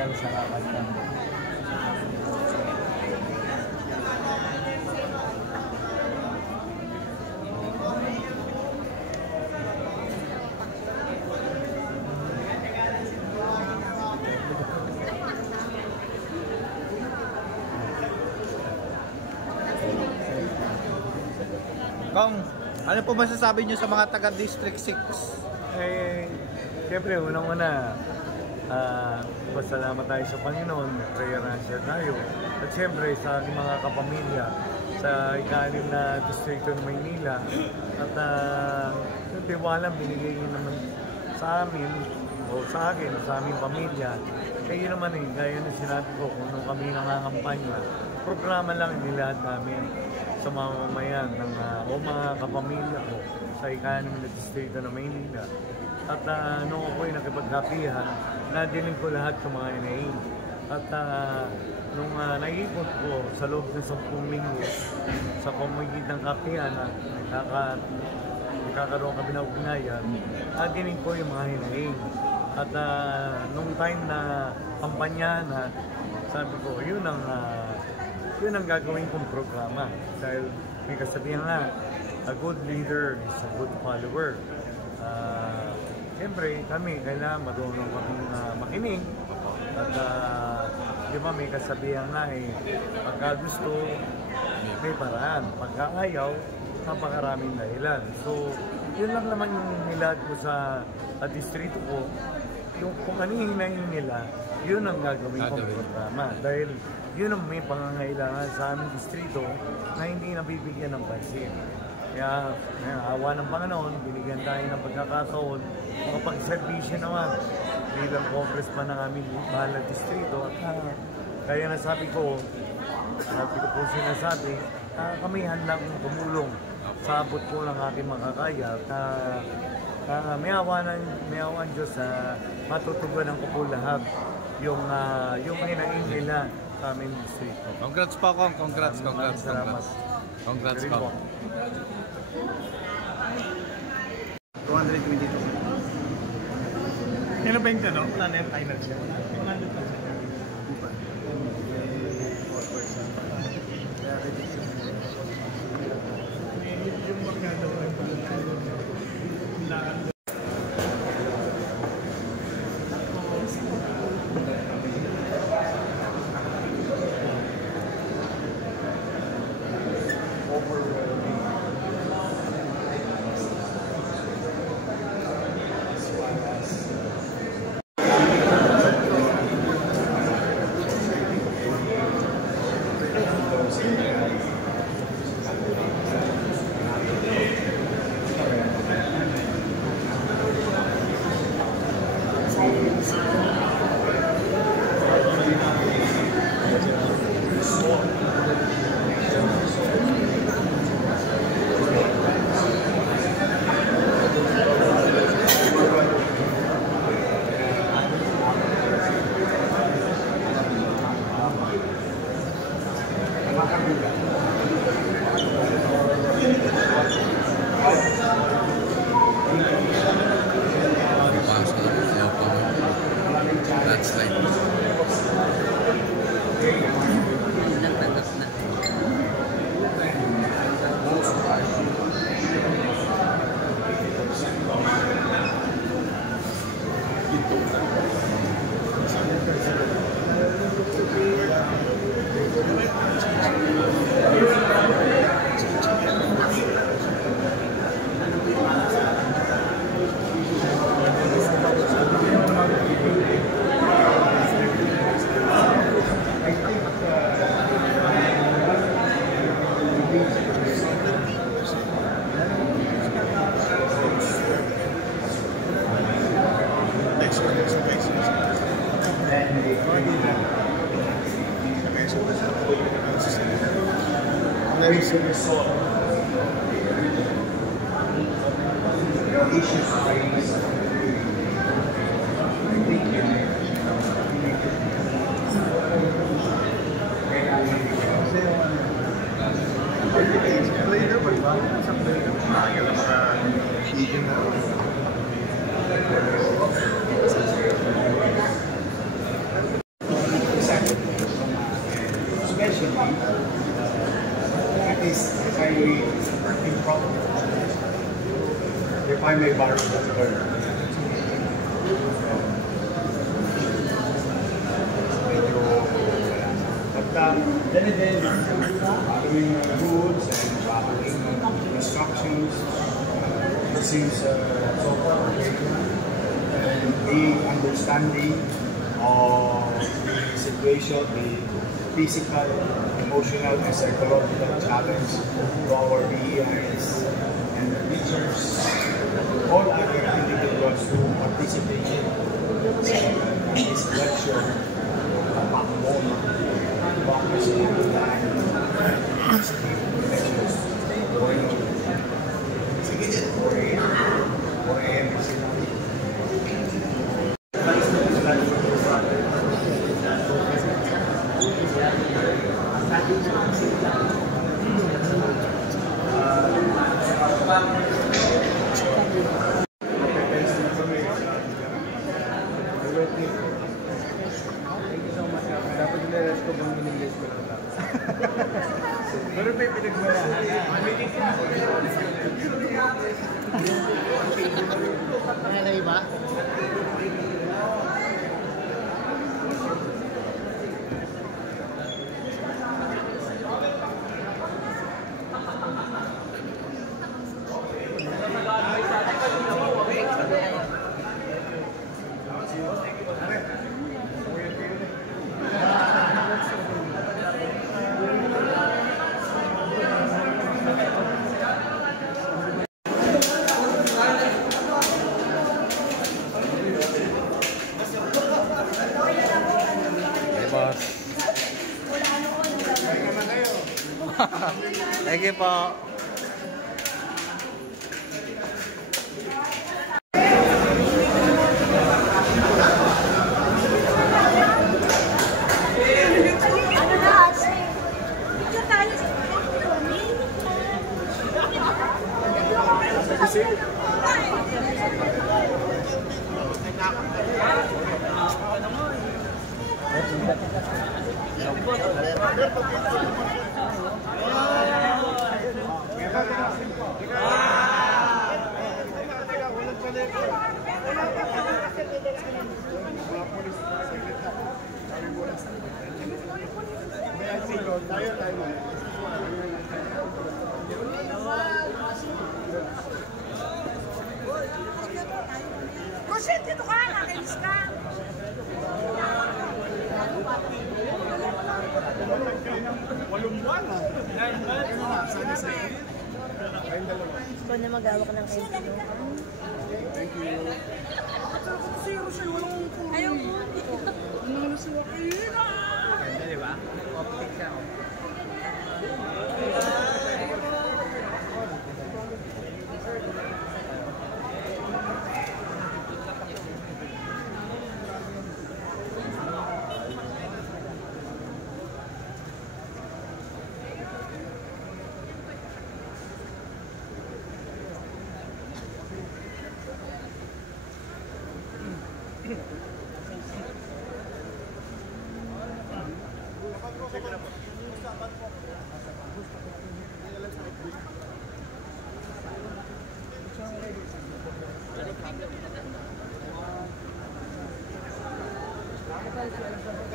dahil sa kakanta. Kung, ano po masasabi nyo sa mga taga District 6? Siyempre, unang-una, pasalamat tayo sa Panginoon, prayer answer tayo. At siyempre, sa aking mga kapamilya, sa ika-6 na distrito ng Maynila. At yung tiwalang binigay naman sa amin, o sa akin, sa aming pamilya. Kaya naman gaya na sinabi ko, kung nung kami nangangampanya, programa lang inilahat namin sa mga mamayan o mga kapamilya ko sa ika-6 na distrito ng Maynila. At nung ako'y nakipagkapihan, nadinig ko lahat sa mga inaing. At nung naipon ko sa loob ng 10 linggo sa pamagitan ng kapihan at nakakaroon kami ng ugnayan, nadinig ko yung mga hinaing. At nung time na kampanyahan na, sabi ko, yun ang gagawin kong programa. Dahil may kasabihan nga, a good leader is a good follower. Siyempre, kami, kailangan marunong kaming makinig. At di ba may kasabihan nga pagka gusto, may paraan. Pagka ayaw, napakaraming dahilan. So, yun lang naman yung nilad ko sa distrito ko. Yung kung ano yung hinahin nila, yun ang gagawin kong programa. Dahil yun ang may pangangailangan sa aming distrito na hindi nabibigyan ng pansin. Kaya, awa ng Panginoon, binigyan tayo ng pagkakataon, makapag-servisyo naman bilang congressman ng aming mahal na distrito. At kaya nasabi ko po sinasabi, kami handang tumulong sa abot ko ng aking makakaya. May awa ng Diyos na matutugunan ko po lahat yung hinaing nila sa aming distrito. Congrats po ako, congrats. Salamat. Congrats po. 222. Kailan ba yung tanong? Wala na yung final siya. 100%. Yung magkagawa yung That's like kayo may bar burn. Medyo then again, following rules and following instructions, it seems so far okay. And being understanding of the situation, the physical, emotional, and psychological challenge to our BEIs and the teachers, all other individuals who participated in this lecture, the backbone, democracy, and the line, lectures going on. 4 a.m. Pero may pinagmalahan. Ano iba? Thank you po. Kasi dito ka, nakinis ka. Ikaw na mag-awak ng ID. Ayaw mo. Ano si Wakina? Ganda, di ba? Optic siya. Thank you.